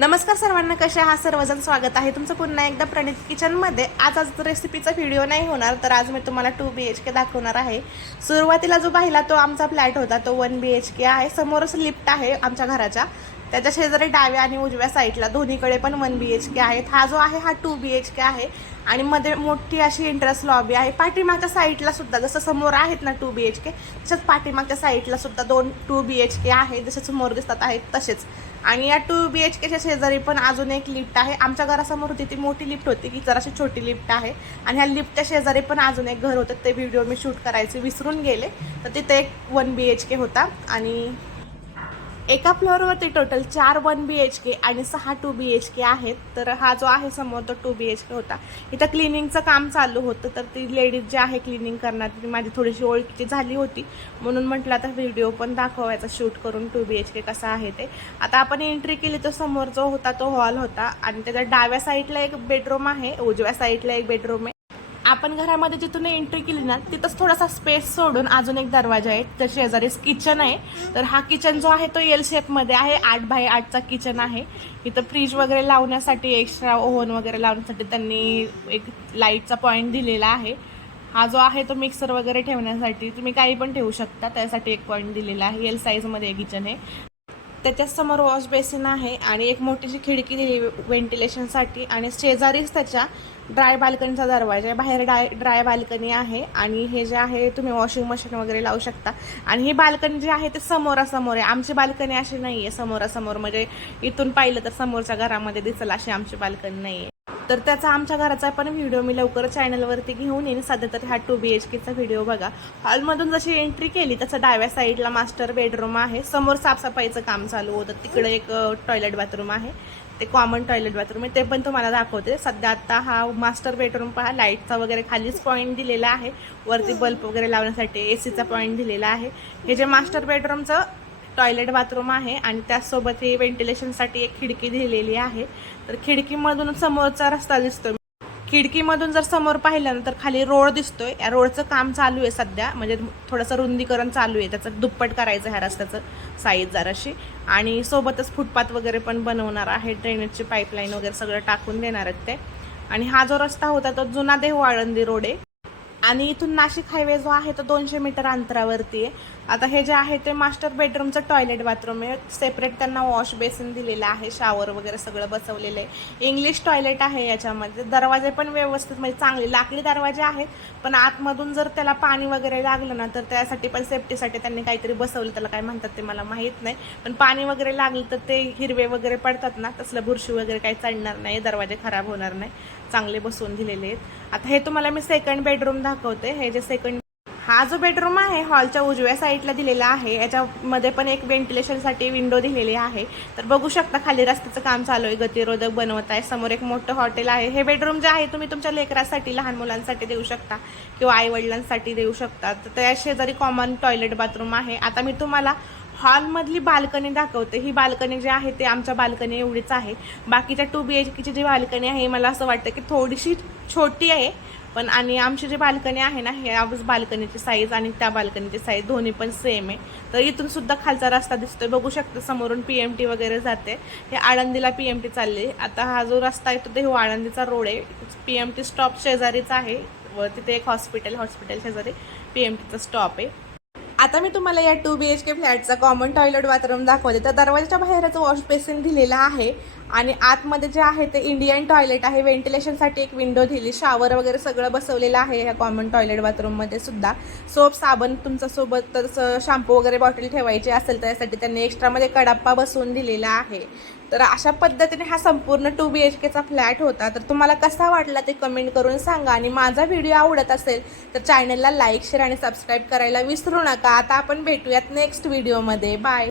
नमस्कार सर्वांना कशा हा सर्वजण स्वागत आहे तुमचं पुन्हा एकदा प्रणित किचनमध्ये आज आज रेसिपीचा व्हिडिओ नाही होणार तर आज मी तुम्हाला टू बी एच के दाखवणार आहे. सुरुवातीला जो पाहिला तो आमचा फ्लॅट होता तो वन बी एच के आहे. समोरच लिफ्ट आहे आमच्या घराच्या. त्याच्या शेजारी डाव्या आणि उजव्या साईडला दोन्हीकडे पण वन बी एच के आहेत. हा जो आहे हा टू बी एच के आहे. आणि मध्ये मोठी अशी इंटरेस्ट लॉबी आहे. पाठीमागच्या साईडला सुद्धा जसं समोर आहेत ना टू बी एच के तसंच पाठीमागच्या साईडला सुद्धा दोन टू बी एच के आहे जसे समोर दिसतात आहेत तसेच. आणि या टू बी एच केच्या शेजारी पण अजून एक लिफ्ट आहे. आमच्या घरासमोर होती ती मोठी लिफ्ट होती की जराशी छोटी लिफ्ट आहे. आणि ह्या लिफ्टच्या शेजारी पण अजून एक घर होतं. ते व्हिडिओ मी शूट करायचे विसरून गेले. तर तिथे एक वन बी एच के होता. आणि एका फ्लोअरवरती टोटल चार वन बी एच के आणि सहा टू बी एच के आहेत. तर हा जो आहे समोर तो टू बी एच के होता. इथं क्लिनिंगचं काम चालू होतं. तर ती लेडीज जी आहे क्लिनिंग करणार ती माझी थोडीशी ओळखीची झाली होती. म्हणून म्हटलं आता व्हिडिओ पण दाखवायचा शूट करून टू बी एच के कसा आहे ते. आता आपण एंट्री केली तो समोर जो होता तो हॉल होता. आणि त्याच्या डाव्या साईडला एक बेडरूम आहे. उजव्या साईडला एक बेडरूम आहे. आपण घरामध्ये जिथून एंट्री केली ना तिथंच थोडासा स्पेस सोडून अजून एक दरवाजा आहे. त्या शेजारीच किचन आहे. तर हा किचन जो आहे तो एल शेपमध्ये आहे. आठ बाय आठचा किचन आहे. इथं फ्रीज वगैरे लावण्यासाठी एक्स्ट्रा ओव्हन वगैरे लावण्यासाठी त्यांनी एक लाईटचा पॉईंट दिलेला आहे. हा जो आहे तो मिक्सर वगैरे ठेवण्यासाठी तुम्ही काही पण ठेवू शकता. त्यासाठी एक पॉईंट दिलेला आहे. एल साईजमध्ये किचन आहे. त्याच्याच समोर वॉश बेसिन आहे आणि एक मोठीशी खिडकी दिली व्हेंटिलेशनसाठी आणि शेजारीच त्याच्या ड्राय बाल्कनीचा दरवाजा आहे. बाहेर ड्राय ड्राय बाल्कनी आहे आणि हे जे आहे तुम्ही वॉशिंग मशीन वगैरे लावू शकता. आणि ही बाल्कनी जी आहे ते समोरासमोर आहे. आमची बाल्कनी अशी नाही आहे समोरासमोर. म्हणजे इथून पाहिलं तर समोरच्या घरामध्ये दिसेल अशी आमची बाल्कनी नाही आहे तर त्याचा आमच्या घराचा पण व्हिडिओ मी लवकर चॅनलवरती घेऊन येईन. सध्या तर हा टू बी एच केचा व्हिडिओ बघा. हॉलमधून जशी एंट्री केली तसं डाव्या साईडला मास्टर बेडरूम आहे. समोर साफसफाईचं काम चालू होतं. तिकडे एक टॉयलेट बाथरूम आहे. ते कॉमन टॉयलेट बाथरूम आहे. ते पण तुम्हाला दाखवते. सध्या आता हा मास्टर बेडरूम पहा लाईटचा वगैरे खालीच पॉईंट दिलेला आहे. वरती बल्ब वगैरे लावण्यासाठी ए सीचा पॉईंट दिलेला आहे. हे जे मास्टर बेडरूमचं टॉयलेट बाथरूम आहे आणि त्याचसोबत हे व्हेंटिलेशनसाठी एक खिडकी दिलेली आहे. तर खिडकीमधून समोरचा रस्ता दिसतोय. खिडकीमधून जर समोर पाहिलं ना तर खाली रोड दिसतोय. या रोडचं काम चालू आहे सध्या. म्हणजे थोडंसं रुंदीकरण चालू आहे. त्याचं दुप्पट करायचं ह्या रस्त्याचं साईज जराशी. आणि सोबतच फुटपाथ वगैरे पण बनवणार आहे. ड्रेनेजची पाईपलाईन वगैरे सगळं टाकून देणार आहेत ते. आणि हा जो रस्ता होता तो जुना देहू आळंदी रोड आहे. आणि इथून नाशिक हायवे जो आहे तो दोनशे मीटर अंतरावरती आहे. आता हे जे आहे ते मास्टर बेडरूमचं टॉयलेट बाथरूम आहे. सेपरेट त्यांना वॉश बेसिन दिलेलं आहे. शावर वगैरे सगळं बसवलेलं आहे. इंग्लिश टॉयलेट आहे याच्यामध्ये. दरवाजे पण व्यवस्थित म्हणजे चांगले. लाकडी दरवाजे आहेत पण आतमधून जर त्याला पाणी वगैरे लागलं ना तर त्यासाठी पण सेफ्टीसाठी त्यांनी काहीतरी बसवलं. त्याला काय म्हणतात ते मला माहीत नाही. पण पाणी वगैरे लागलं तर ते हिरवे वगैरे पडतात ना तसलं बुरशी वगैरे काही चढणार नाही. दरवाजे खराब होणार नाही. चांगले बसवून दिलेले आहेत. आता हे तुम्हाला मी सेकंड बेडरूम दाखवते. हे जे सेकंड हा जो बेडरूम आहे हॉलच्या उजव्या साईडला दिलेला आहे. याच्यामध्ये पण एक व्हेंटिलेशनसाठी विंडो दिलेली आहे. तर बघू शकता खाली रस्त्याचं काम चालू आहे. गतिरोधक बनवत आहे. समोर एक मोठं हॉटेल आहे. हे बेडरूम जे आहे तुम्ही तुमच्या लेकरासाठी लहान मुलांसाठी देऊ शकता किंवा आई वडिलांसाठी देऊ शकता. तर त्या शेजारी कॉमन टॉयलेट बाथरूम आहे. आता मी तुम्हाला हॉलमधली बाल्कनी दाखवते. ही बाल्कनी जी आहे ते आमच्या बाल्कनी एवढीच आहे. बाकीच्या टू बी एच केची जी बाल्कनी आहे मला असं वाटतं की थोडीशी छोटी आहे पण आणि आमची जी बाल्कनी आहे ना हे बाल्कनीची साईज आणि त्या बाल्कनीची साईज दोन्ही पण सेम आहे. तर इथून सुद्धा खालचा रस्ता दिसतोय. बघू शकता समोरून पी एम टी वगैरे जाते. हे आळंदीला पी एम टी चालली. आता हा जो रस्ता आहे तो ते हो आळंदीचा रोड आहे. पी एम टी स्टॉप शेजारीच आहे. व तिथे एक हॉस्पिटल हॉस्पिटल शेजारी पी एम टीचा स्टॉप आहे. आता मी तुम्हाला या टू बी एच के फ्लॅटचा कॉमन टॉयलेट बाथरूम दाखवते. तर दरवाजाच्या बाहेरच वॉश बेसिन दिलेला आहे. आणि आतमध्ये जे आहे ते इंडियन टॉयलेट आहे. व्हेंटिलेशनसाठी एक विंडो दिली. शॉवर वगैरे सगळं बसवलेलं आहे ह्या कॉमन टॉयलेट बाथरूममध्ये सुद्धा. सोप साबण तुमचा सोबत तर शॅम्पू वगैरे बॉटल ठेवायची असेल त्यासाठी त्यांनी एक्स्ट्रामध्ये कडाप्पा बसवून दिलेला आहे. तर अशा पद्धतीने हा संपूर्ण टू बी एच केचा फ्लॅट होता. तर तुम्हाला कसा वाटला ते कमेंट करून सांगा. आणि माझा व्हिडिओ आवडत असेल तर चॅनलला लाईक शेअर आणि सबस्क्राईब करायला विसरू नका. आता आपण भेटूयात नेक्स्ट व्हिडिओमध्ये बाय